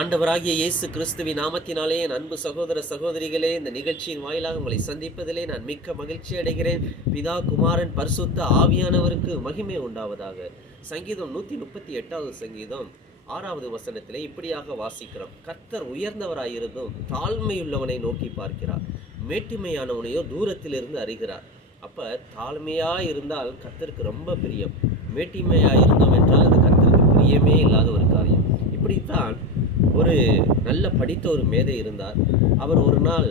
ஆண்டவராகிய இயேசு கிறிஸ்துவின் நாமத்தினாலே என் அன்பு சகோதர சகோதரிகளே, இந்த நிகழ்ச்சியின் வாயிலாக உங்களை சந்திப்பதிலே நான் மிக்க மகிழ்ச்சி அடைகிறேன். பிதா, குமாரன், பரிசுத்த ஆவியானவருக்கு மகிமை உண்டாவதாக. சங்கீதம் 138வது சங்கீதம் 6வது வசனத்திலே இப்படியாக வாசிக்கிறோம். கர்த்தர் உயர்ந்தவராயிருந்தும் தாழ்மையுள்ளவனை நோக்கி பார்க்கிறார், மேட்டிமையானவனையோ தூரத்திலிருந்து அறிகிறார். அப்ப தாழ்மையா இருந்தால் கர்த்தருக்கு ரொம்ப பிரியம், மேட்டிமையா இருந்தோம் என்றால் அது கர்த்தருக்கு பிரியமே இல்லாத ஒரு காரியம். இப்படித்தான் ஒரு நல்ல படித்த ஒரு மேதை இருந்தார். அவர் ஒரு நாள்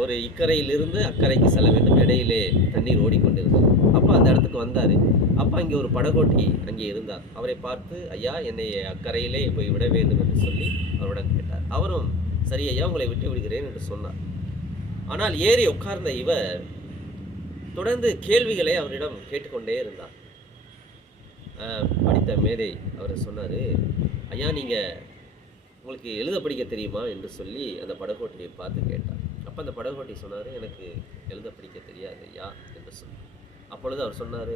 ஒரு இக்கரையிலிருந்து அக்கறைக்கு செல்ல வேண்டும். இடையிலே தண்ணீர் ஓடிக்கொண்டிருந்தது. அப்போ அந்த இடத்துக்கு வந்தார். அப்போ அங்கே ஒரு படகோட்டி அங்கே இருந்தார். அவரை பார்த்து, ஐயா, என்னை அக்கறையிலே போய் விட வேண்டும் என்று சொல்லி அவரிடம் கேட்டார். அவரும், சரி ஐயா, உங்களை விட்டு விடுகிறேன் என்று சொன்னார். ஆனால் ஏறி உட்கார்ந்த இவர் தொடர்ந்து கேள்விகளை அவரிடம் கேட்டுக்கொண்டே இருந்தார். படித்த மேதை அவர் சொன்னார், ஐயா, நீங்கள் உங்களுக்கு எழுத படிக்க தெரியுமா என்று சொல்லி அந்த படகோட்டியை பார்த்து கேட்டார். அப்போ அந்த படகோட்டி சொன்னார், எனக்கு எழுத படிக்க தெரியாது ஐயா என்று சொன்னார். அப்பொழுது அவர் சொன்னார்,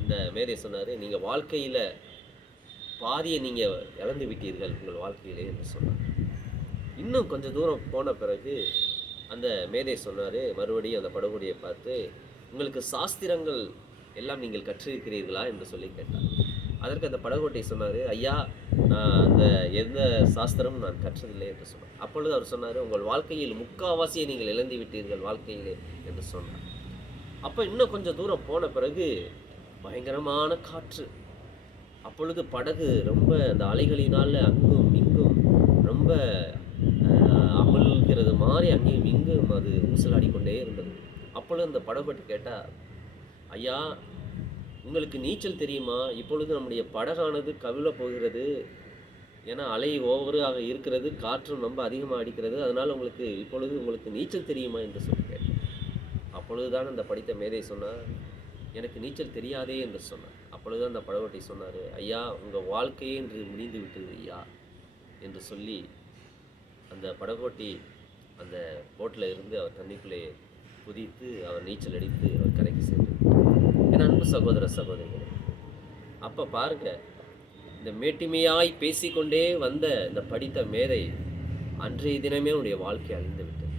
இந்த மேதை சொன்னார், நீங்கள் வாழ்க்கையில் பாதியை நீங்கள் இழந்து விட்டீர்கள் உங்கள் வாழ்க்கையிலே என்று சொன்னார். இன்னும் கொஞ்சம் தூரம் போன பிறகு அந்த மேதை சொன்னார், மறுபடியும் அந்த படகோட்டியை பார்த்து, உங்களுக்கு சாஸ்திரங்கள் எல்லாம் நீங்கள் கற்றிருக்கிறீர்களா என்று சொல்லி கேட்டார். அதற்கு அந்த படகோட்டை சொன்னார், ஐயா, அந்த எந்த சாஸ்திரமும் நான் கற்றதில்லை என்று சொன்னார். அப்பொழுது அவர் சொன்னார், உங்கள் வாழ்க்கையில் முக்காவாசியை நீங்கள் இழந்து விட்டீர்கள் வாழ்க்கையிலே என்று சொன்னார். அப்போ இன்னும் கொஞ்சம் தூரம் போன பிறகு பயங்கரமான காற்று. அப்பொழுது படகு ரொம்ப அந்த அலைகளினால் அங்கும் இங்கும் ரொம்ப அமல்கிறது மாதிரி அங்கேயும் இங்கும் அது ஊசலாடி கொண்டே இருந்தது. அப்பொழுது அந்த படகோட்டி கேட்டார், ஐயா, உங்களுக்கு நீச்சல் தெரியுமா? இப்பொழுது நம்முடைய படகானது கவிழ போகிறது. ஏன்னா அலை ஓவராக இருக்கிறது, காற்றும் ரொம்ப அதிகமாக அடிக்கிறது. அதனால் உங்களுக்கு நீச்சல் தெரியுமா என்று சொல்லி கேட்டேன். அப்பொழுதுதான் அந்த படித்த மேதை சொன்னார், எனக்கு நீச்சல் தெரியாதே என்று சொன்னார். அப்பொழுதுதான் அந்த படகோட்டி சொன்னார், ஐயா, உங்கள் வாழ்க்கையே என்று முடிந்து விட்டது ஐயா என்று சொல்லி அந்த படகோட்டி அந்த போட்டில் இருந்து அவர் தண்ணிக்குள்ளே குதித்து அவர் நீச்சல் அடித்து அவர் கரைக்கு சென்று. என் அன்பு சகோதர சகோதரிகளே, அப்போ பாருங்க, இந்த மேட்டிமையாய் பேசிக்கொண்டே வந்த இந்த படித்த மேதை அன்றைய தினமே அவனுடைய வாழ்க்கை அழிந்து விட்டது.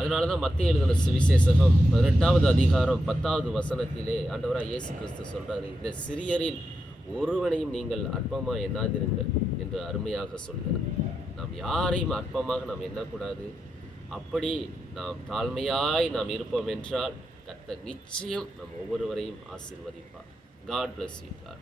அதனால தான் மத்தேயு எழுதின சுவிசேஷம் 18வது அதிகாரம் 10வது வசனத்திலே ஆண்டவராக இயேசு கிறிஸ்து சொல்றாரு, இந்த சிறியரில் ஒருவனையும் நீங்கள் அற்பமா எண்ணாதிருங்கள் என்று அருமையாக சொல்கிறார். நாம் யாரையும் அற்பமாக நாம் எண்ணக்கூடாது. அப்படி நாம் தாழ்மையாய் நாம் இருப்போம் என்றால் கர்த்தர் நிச்சயம் நம் ஒவ்வொருவரையும் ஆசீர்வதிப்பார். God bless you. God.